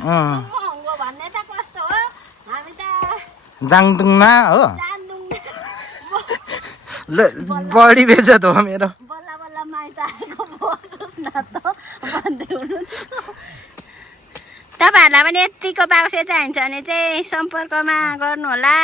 महँगो भन्ने त कस्तो हो हामी त जाङदुङमा हो जान्दैनौँ बढी बेचत हो मेरो बल्ल बल्ल माइत आएको बसोस् न त भन्दै हुनुहुन्थ्यो तपाईँहरूलाई पनि यतिको बाउसे चाहिन्छ भने चाहिँ सम्पर्कमा गर्नुहोला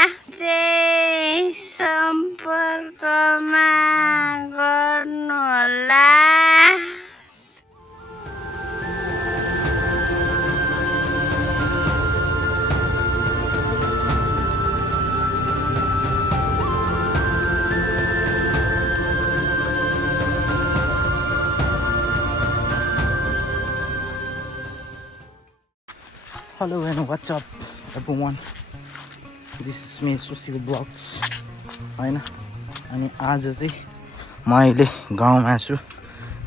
Hello and what's up everyone. This is me Susil Vlogs हैन अनि आज चाहिँ म अहिले गाउँमा छु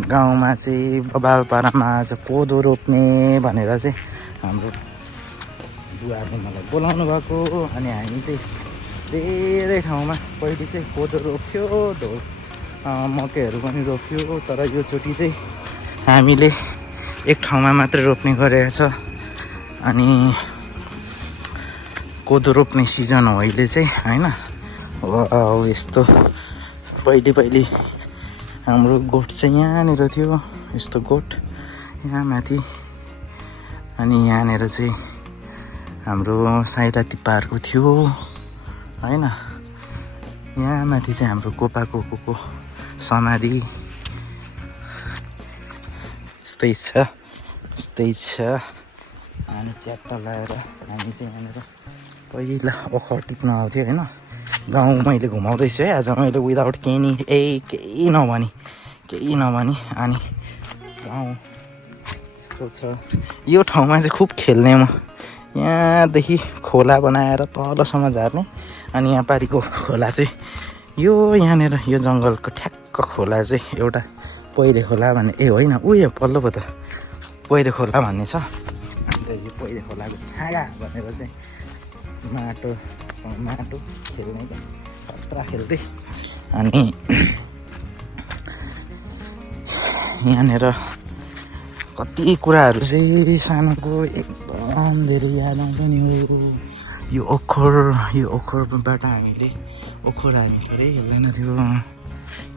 गाउँमा चाहिँ बबालपारामा आज कोदो रोप्ने भनेर चाहिँ हाम्रो बुवाले मलाई बोलाउनु भएको अनि हामी चाहिँ धेरै ठाउँमा पहिले चाहिँ कोदो रोप्थ्यो मकैहरू पनि रोप्थ्यो तर यो चोटि चाहिँ हामीले एक ठाउँमा मात्र रोप्ने गरेको छ अनि कोदो रोप्ने सिजन हो अहिले चाहिँ हैन हो यस्तो पहिले हाम्रो गोठ चाहिँ यहाँनिर थियो यस्तो गोठ यहाँ माथि अनि यहाँनिर चाहिँ हाम्रो साइला तिप्पाहरूको थियो हैन यहाँ माथि चाहिँ हाम्रो कोपाको समाधि यस्तै छ अनि च्याप्टा लगाएर हामी चाहिँ यहाँनिर पहिला ओखर टिप्न आउँथ्यो होइन गाउँ मैले घुमाउँदैछु है आज मैले विदाउट केही नभनी अनि गाउँ यस्तो छ यो ठाउँमा चाहिँ खुब खेल्ने म यहाँदेखि खोला बनाएर तलसम्म झार्ने अनि यहाँ पारिको खोला चाहिँ यो यहाँनिर यो जङ्गलको ठ्याक्क खोला चाहिँ एउटा पहिरे खोला भन्ने होइन उयो पल्लो पो त पहिरे खोला भन्ने छ यो पहिरे खोलाको छागा भनेर चाहिँ माटो खेल्ने क्या खतरा खेल्दै अनि यहाँनिर कति कुराहरू चाहिँ सानोको एकदम धेरै याद आउँछ नि यो ओखरबाट हामी थोरै हेर्दैन थियो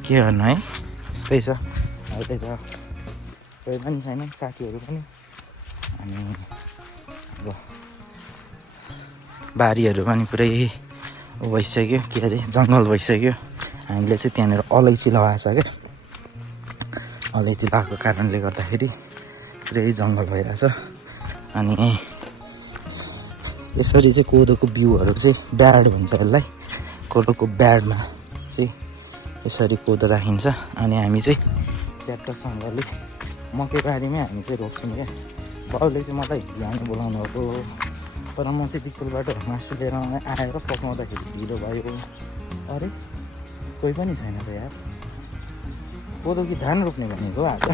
के गर्नु है यस्तै छ अहिले त कोही पनि छैन साथीहरू पनि अनि अब बारीहरू पनि पुरै भइसक्यो के अरे जङ्गल भइसक्यो हामीले चाहिँ त्यहाँनिर अलैँची लगाएको छ क्या अलैँची लगाएको कारणले गर्दाखेरि पुरै जङ्गल भइरहेछ अनि यसरी चाहिँ कोदोको बिउहरू चाहिँ ब्याड भन्छ यसलाई कोदोको ब्याडमा चाहिँ यसरी कोदो राखिन्छ अनि हामी चाहिँ च्याप्टरसँगले मकै बारीमै हामी चाहिँ रोप्छौँ क्या बाउले चाहिँ मलाई बिहान बोलाउनु भएको तर म चाहिँ स्कुलबाट मासु लिएर आएर पकाउँदाखेरि ढिलो भयो अरे कोही पनि छैन त यार कोदो कि धान रोप्ने भनेको आज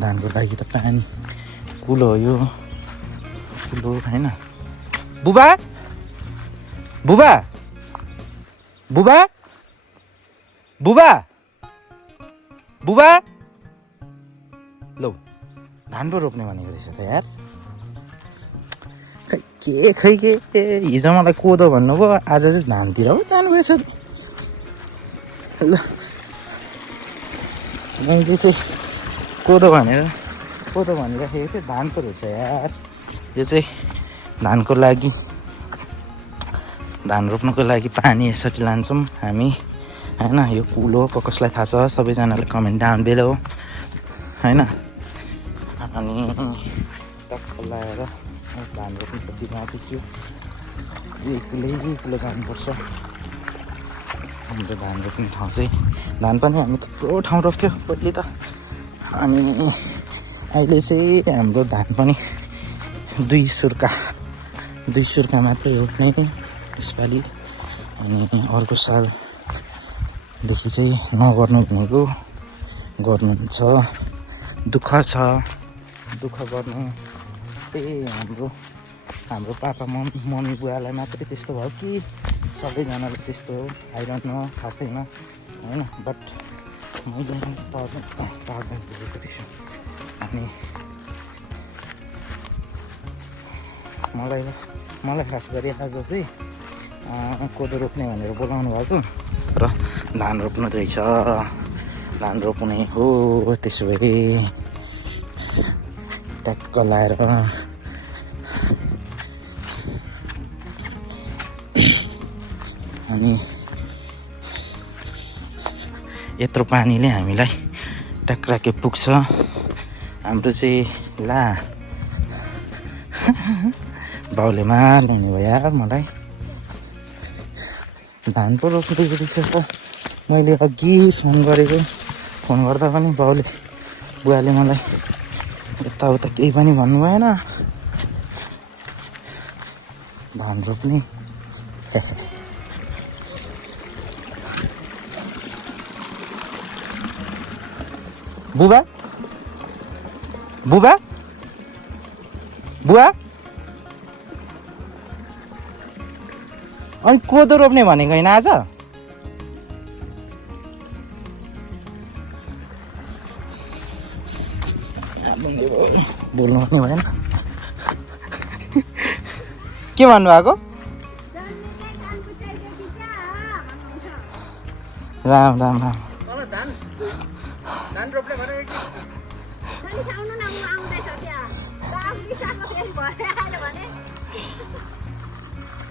धानको लागि त पानी कुलो हो यो कुलो होइन बुबा बुबा बुबा बुबा बुबा लौ धान पो रोप्ने भनेको रहेछ त यार खै के हिजो मलाई कोदो भन्नुभयो आज चाहिँ धानतिर पो जानुभएछ ल मैले चाहिँ कोदो भनिराखेको थिएँ धानको रहेछ यार यो चाहिँ धानको लागि धान रोप्नुको लागि पानी यसरी लान्छौँ हामी होइन यो कुलो कसलाई थाहा छ सबैजनाले कमेन्ट डाउन बेलो होइन अनि टक्क लगाएर धान रोप्नु कति बाँकी छु 1 किलो जानुपर्छ हाम्रो धान रोप्ने ठाउँ चाहिँ धान पनि हामी थुप्रो ठाउँ रोप्थ्यो पहिले त अनि अहिले चाहिँ हाम्रो धान पनि 2 सुर्का मात्रै रोप्ने यसपालि अनि अर्को सालदेखि चाहिँ नगर्नु भनेको गर्नुहुन्छ दुःख गर्नु त्यही हाम्रो पापा मम्मी बुवालाई मात्रै त्यस्तो भयो कि सबैजनालाई त्यस्तो हो आई डोन्ट नो थाहा छैन होइन बट मैले पार्दै पुगेको रहेछु। अनि मलाई खास गरी आज चाहिँ कोदो रोप्ने भनेर बोलाउनु भएको र धान रोप्नु रहेछ। धान रोप्ने हो। त्यसो भए ट्याक्क लाएर अनि यत्रो पानीले हामीलाई टक्राके पुग्छ। हाम्रो चाहिँ ला बाउले मार्ने भयो यार मलाई। धान पो रोप्दै रहेछ। मैले अघि फोन गरेको, फोन गर्दा पनि बुवाले मलाई यताउता केही पनि भन्नु भएन। धान रोप्ने बुबा बुबा बुवा अनि कोदो रोप्ने भनेको होइन आज? बोल्नु पनि भएन। के भन्नुभएको? राम राम राम।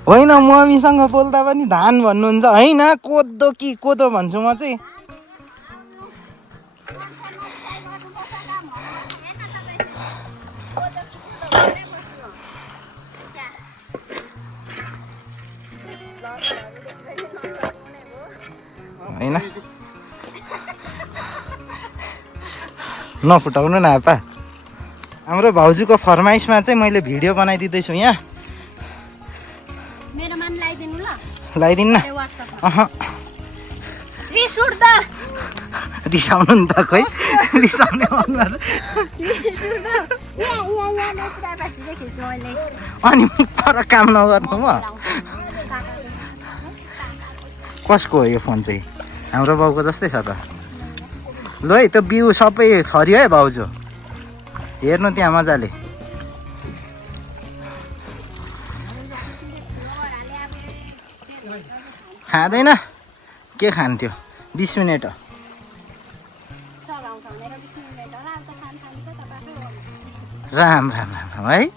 होइन मम्मीसँग बोल्दा पनि धान भन्नुहुन्छ। होइन कोदो कि कोदो भन्छु म चाहिँ। होइन नफुटाउनु न आपा। हाम्रो भाउजूको फरमाइसमा चाहिँ मैले भिडियो बनाइदिँदैछु यहाँ। लगाइदिन्न। रिसाउनु नि त खोइ। रिसाउने अनि तर काम नगर्नु म। कसको हो यो फोन चाहिँ? हाम्रो बाउको जस्तै छ त। ल है त्यो बिउ सबै छरियो है भाउजू। हेर्नु त्यहाँ मजाले। खाँदैन? के खान्थ्यो? 20 मिनट हो। राम राम राम राम है।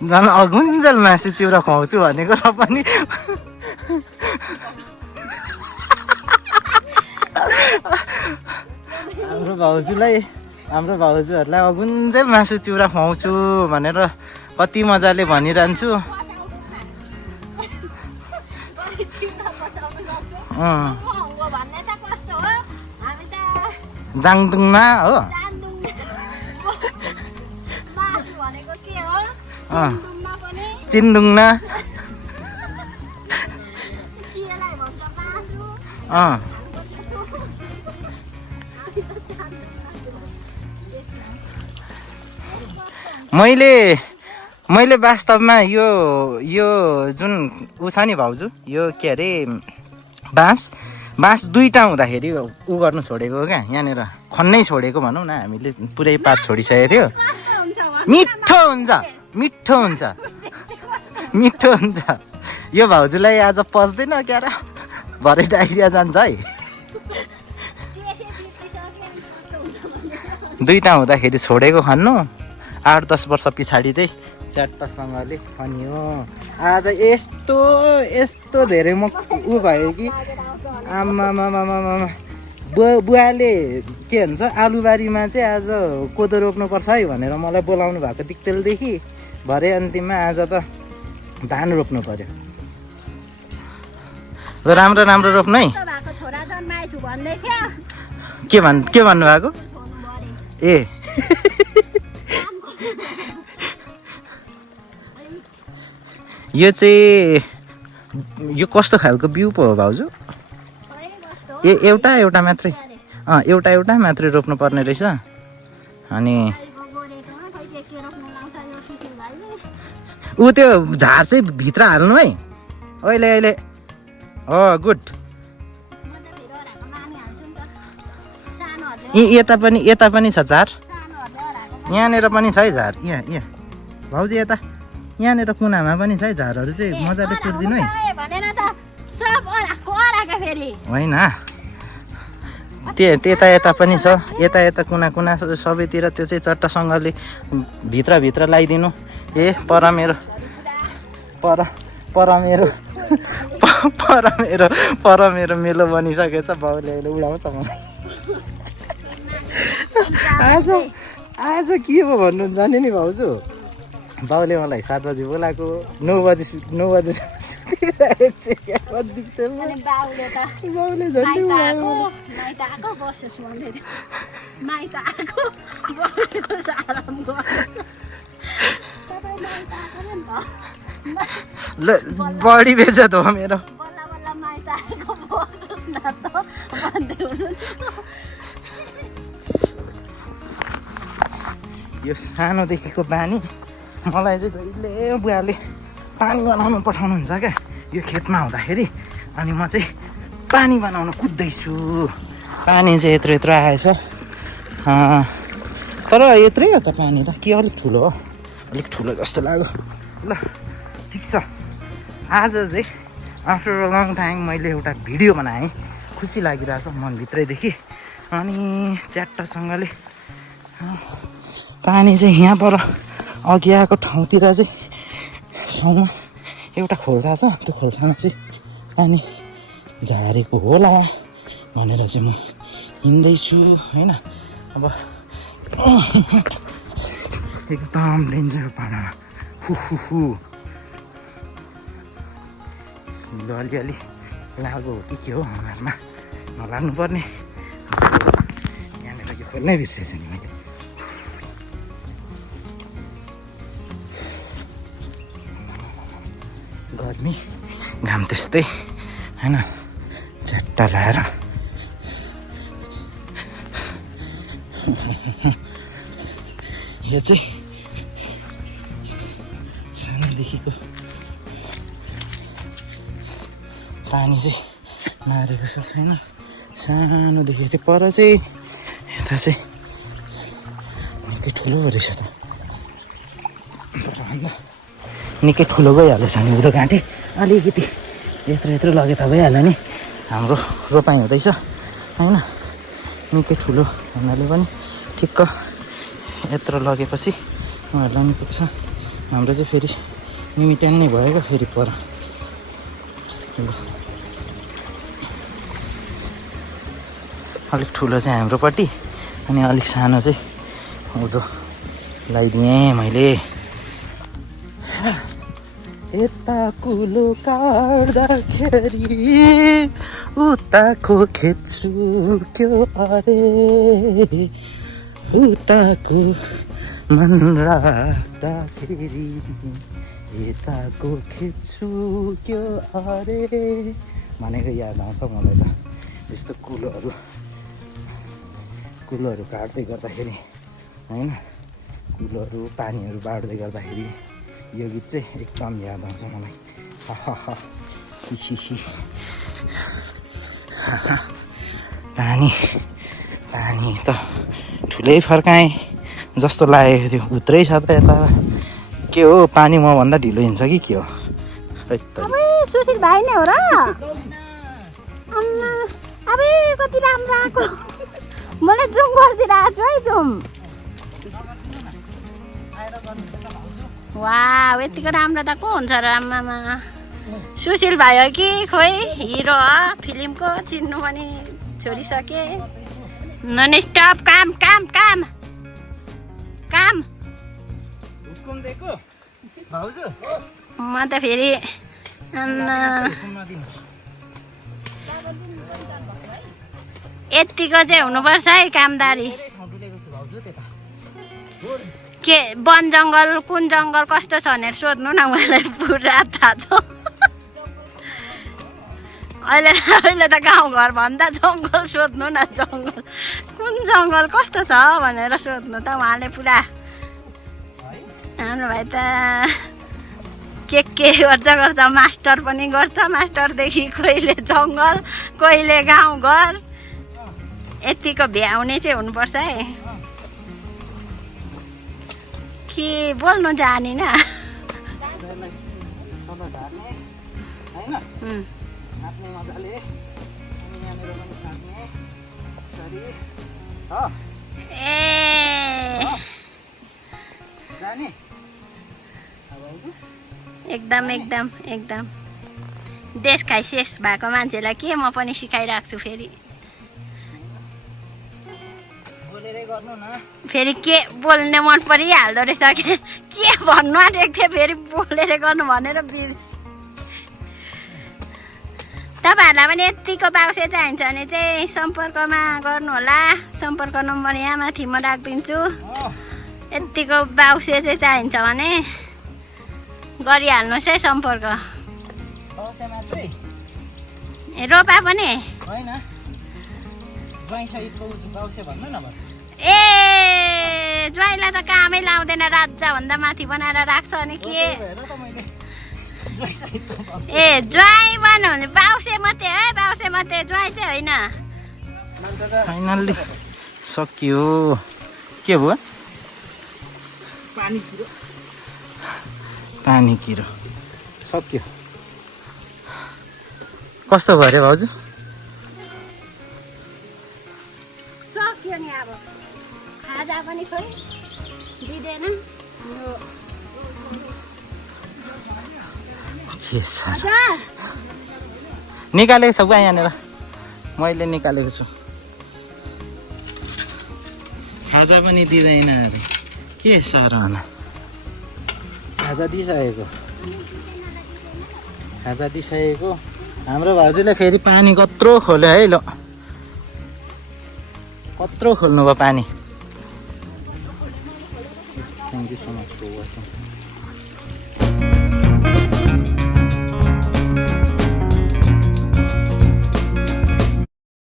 झन् अघुन्जेल मासु चिउरा खुवाउँछु भनेको र पनि हाम्रो भाउजूहरूलाई अघुन्जेल मासु चिउरा खुवाउँछु भनेर कति मजाले भनिरहन्छु। जाङदुङमा हो। चिन्दुङमा मैले वास्तवमा यो जुन ऊ छ नि भाउजू, यो के अरे बाँस दुईटा हुँदाखेरि ऊ गर्नु छोडेको क्या। यहाँनिर खन्नै छोडेको भनौँ न। हामीले पुरै पात छोडिसकेको थियो। मिठो हुन्छ। यो भाउजूलाई आज पच्दैन क्या र? भरे डाइरिया जान्छ है। दुईटा हुँदाखेरि छोडेको खन्नु। 8-10 वर्ष पछाडि चाहिँ च्याट्टसँगले खनियो। आज यस्तो धेरै म ऊ भयो कि आमामामामा। बुवाले के भन्छ, आलुबारीमा चाहिँ आज कोदो रोप्नुपर्छ है भनेर मलाई बोलाउनु भएको दिक्तेलदेखि भरे अन्तिममा आज त धान रोप्नु पर्यो। राम्रो रोप्नु है। के भन्नुभएको? ए यो कस्तो खालको बिउ पो हो भाउजू? एउटा मात्रै? एउटा मात्रै रोप्नु पर्ने रहेछ। अनि ऊ त्यो झार चाहिँ भित्र हाल्नु है। अहिले हो गुड। म त फेरि अराको माने हाल्छु नि त सानोहरूले यता पनि छ झार, सानोहरूले अराको यहाँनिर पनि छ है झार। यहाँ भाउजू यता यहाँनिर कुनामा पनि छ है झारहरू चाहिँ मजाले कुर्दिनु है। भनेर त सब अराको अराका फेरि होइन त्यता पनि छ, यता कुना सबैतिर त्यो चाहिँ चट्टासँगले भित्र लगाइदिनु। पर मेरो मेलो बनिसकेछ। बाउले अहिले उडाउँछ मलाई। आज के भयो भन्नु जाने नि भाउजू, बाउले मलाई 7 बजी बोलाएको, 9 बजी सुतिरहेको बाउले झन्डै उडायो। माइत आएको बस्योस् भन्दै थियो। माइत आएको बसेको आराम गर्नु। तपाईँ माइत आएको नि त ल बढी बेजत हो मेरो। बल्ल बल्ल माइत आएको बस्योस् न त भन्दै हुनुहुन्थ्यो। यो सानोदेखिको बानी मलाई चाहिँ जहिले बुवाले पानी बनाउनु पठाउनुहुन्छ क्या यो खेतमा हुँदाखेरि। अनि म चाहिँ पानी बनाउन कुद्दैछु। पानी चाहिँ यत्रो आएछ, तर यत्रै हो त पानी त, के अलिक ठुलो हो, अलिक ठुलो जस्तो लाग्यो। ल ठिक छ, आज चाहिँ आफ्टर अ लङ टाइम मैले एउटा भिडियो बनाएँ, खुसी लागिरहेछ मनभित्रैदेखि। अनि च्याट्टसँगले पानी चाहिँ यहाँ पर अघि आएको ठाउँतिर चाहिँ ठाउँमा एउटा खोल्सा छ, त्यो खोल्सामा चाहिँ पानी झारेको होला भनेर चाहिँ म हिँड्दैछु होइन। अब एकदम डेन्जर पानीमा हिलो अलिअलि लाग्यो हो कि के हो अनुहारमा, नलाग्नु पर्ने। यहाँनिर के खोल्नै बिर्सेछु नि मैले। गर्मी घाम त्यस्तै होइन, झ्याट्टा लाएर यो चाहिँ सानोदेखिको पानी चाहिँ मारेको छ छैन, सानोदेखि त्यो पर चाहिँ यता चाहिँ निकै ठुलो रहेछ त, परभन्दा निकै ठुलो गइहाल्छ नि। उदो घाँटे अलिकति यत्रो लगे त भइहाल्यो नि, हाम्रो रोपाइँ हुँदैछ होइन। निकै ठुलो हुनाले पनि ठिक्क यत्रो लगेपछि उहाँहरूलाई नि पुग्छ। हाम्रो चाहिँ फेरि लिमिटेड नै भएको फेरि पर अलिक ठुलो चाहिँ हाम्रोपट्टि, अनि अलिक सानो चाहिँ उँधो लगाइदिएँ मैले। यता कुलो काट्दाखेरि उताको खेच्छु क्यो अरे, उताको मन राख्दाखेरि यताको खेच्छु क्यो अरे भनेको याद आउँछ मलाई त। यस्तो कुलोहरू काट्दै गर्दाखेरि होइन, कुलोहरू पानीहरू बाँड्दै गर्दाखेरि यो गीत चाहिँ एकदम याद आउँछ मलाई। पानी त ठुलै फर्काएँ जस्तो लागेको थियो, भित्रै छ त यता। के हो पानी मभन्दा ढिलो हिँड्छ कि के हो? सुशील भाइ नै हो र? अब कति राम्रो आएको, मलाई जुम गरिदिएर आएको है जुम। वाह यतिको राम्रो त को हुन्छ र आमामा। सुशील भाइ हो कि खोइ हिरो हो फिल्मको, चिन्नु पनि छोडिसके। नन स्टप काम काम काम काम। म त फेरि यतिको चाहिँ हुनुपर्छ है कामदारी। के वन जङ्गल कुन जङ्गल कस्तो छ भनेर सोध्नु न, मलाई पुरा थाहा छ। अहिले त गाउँघर भन्दा जङ्गल सोध्नु न, जङ्गल कुन जङ्गल कस्तो छ भनेर सोध्नु त उहाँले पुरा। हाम्रो भाइ त के गर्छ मास्टर पनि गर्छ मास्टरदेखि कहिले जङ्गल कहिले गाउँघर यतिको भ्याउने चाहिँ हुनुपर्छ है के बोल्नु जानिन एकदम देश खाइ शेष भएको मान्छेलाई के म पनि सिकाइराख्छु फेरि के बोल्ने मन परिहाल्दो रहेछ के भन्नु आँटेको थिएँ फेरि बोलेर गर्नु भनेर बिर्स तपाईँहरूलाई पनि यतिको बाउसे चाहिन्छ भने चाहिँ सम्पर्कमा गर्नु होला सम्पर्क नम्बर यहाँ माथि म राखिदिन्छु यतिको बाउसे चाहिँ चाहिन्छ भने गरिहाल्नुहोस् है सम्पर्क रोपा पनि ए ज्वाइँलाई त कामै लाउँदैन राजा भन्दा माथि बनाएर राख्छ अनि के ए ज्वाइँ भन्नु भने बाउसे मात्रै है बाउसे मात्रै ज्वाइँ चाहिँ होइन फाइनल्ली सकियो के भयो पानी किरो सक्यो कस्तो भयो अरे भाउजू सक्यो नि अब खाजा पनि खोइ दिँदैन निकालेको छ बुवा यहाँनिर मैले निकालेको छु खाजा पनि दिँदैन अरे के साह्रो होला खाजा दिइसकेको हाम्रो भाउजूले फेरि पानी कत्रो खोल्यो है ल कत्रो खोल्नु भयो पानी thank you so much for watching